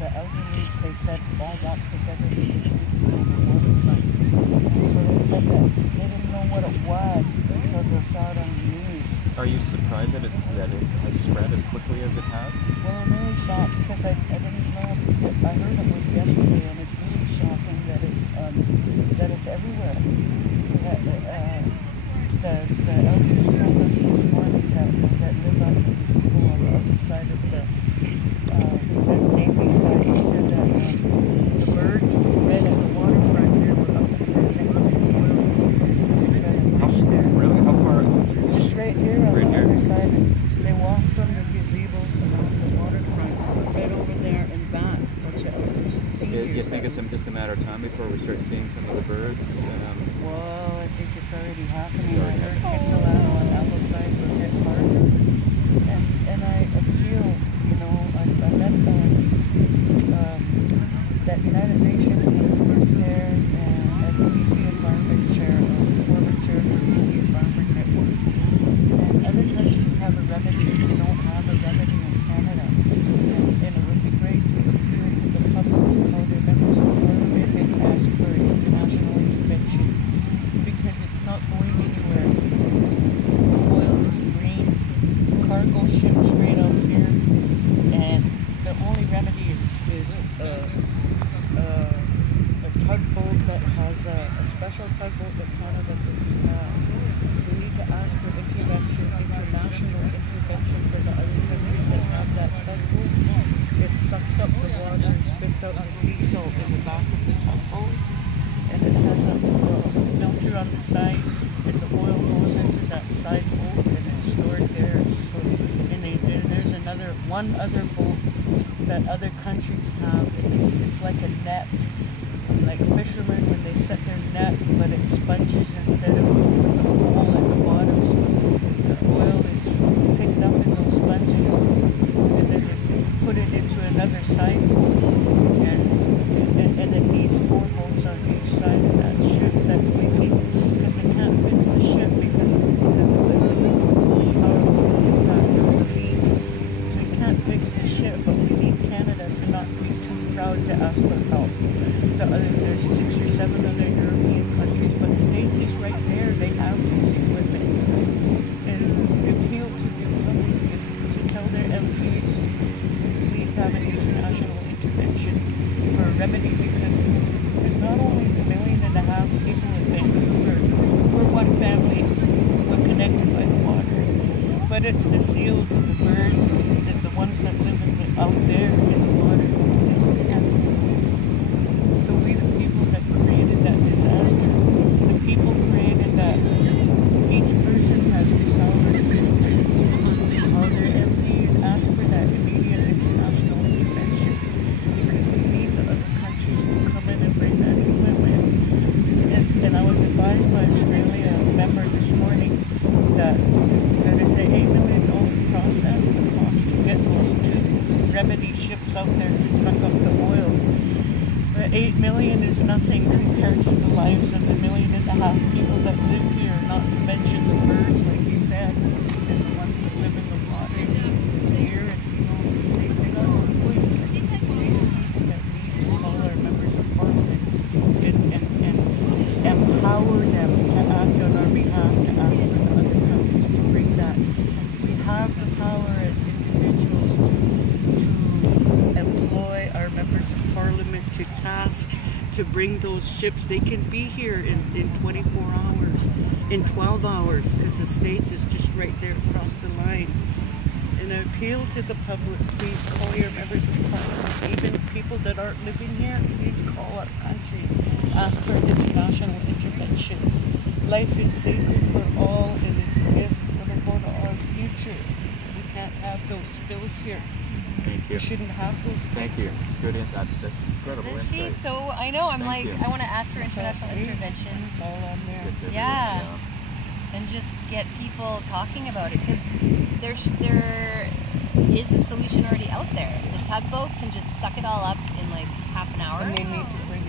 the elderlies, they said, all walked together to the seafront and waterfront. And so they said that they didn't know what it was until they saw it on the news. Are you surprised that it has spread as quickly as it has? Well, I'm really shocked because I didn't know. I heard it was yesterday, and it's really shocking that it's everywhere. The elders told us this morning that live out in the gazebo on the other side of the Navy side. They said that the birds right at the waterfront here were up to their necks in oil. They're trying to fish there. Really? How far? Just right here on the other side. They walk from the gazebo around the waterfront, right over there and back. Do you think it's just a matter of time before we start seeing some of the birds? Well, I think it's already happening. I heard Kitsilano on Apple side will hit harder. And I appeal, I met that United Nations worked there at the BC Environment Chair, former chair for BC Environment Network. And other countries have a remedy. We don't have a remedy in Canada. And it would be great to appeal to the public to call their members of parliament and ask for international intervention, because it's not going anywhere. The oil is green, cargo shipped straight out here, and the only remedy is a tugboat that has a special tugboat that Canada doesn't have. We need to ask for international intervention for the other countries that have that tugboat. It sucks up the water and spits out the sea salt in the back of the tugboat, and it has a filter on the side, and the oil goes into that side boat and it's stored there. So, and there's one other boat that other countries have, and it's like a net, like fishermen when they set their net, but it's sponges instead of a hole at the bottom. So the oil is picked up in those sponges, and then they put it into another side boat, and it needs 4 boats on each side of that ship that's leaking, because they can't fix the ship because of the powerful impact of the leak. So we can't fix the ship, but we need Canada to not be too proud to ask for help. There's 6 or 7 other European countries, but States is right there. They have this equipment. And appeal to the public to tell their MPs, please have an international intervention for a remedy, because there's not only the 1.5 million people in Vancouver. We're one family. We're connected by the water. But it's the seals and the birds and the ones that live out there in the water. So we, the people that created that disaster, the people created that, each person has the power to call their MP and ask for that immediate international intervention, because we need the other countries to come in and bring that equipment. And I was advised by Australia member this morning that it's an $8 million process, the cost to get those 2 remedy ships out there to suck up the oil. The 8 million is nothing compared to the lives of the 1.5 million people that live here, not to mention the birds, like you said, and the ones that live in the water here. And they got a voice. It's the people that need to call our members of parliament and empower them to act on our behalf, to ask for the other countries to bring that. We have the power as individuals to employ our members of parliament to task to bring those ships. They can be here in 24 hours, in 12 hours, because the States is just right there across the line. And I appeal to the public, please call your members of parliament, even people that aren't living here, please call our country, ask for international intervention. Life is sacred for all, and it's a gift for our future. We can't have those spills here. Thank you. We shouldn't have those things. Thank you. Good insight. That's incredible. Isn't she insight. so? I know. I'm Thank like, you. I want to ask for international intervention. It's all on there. It's everywhere, Yeah. And just get people talking about it, because there is a solution already out there. The tugboat can just suck it all up in like half an hour. And they need to bring it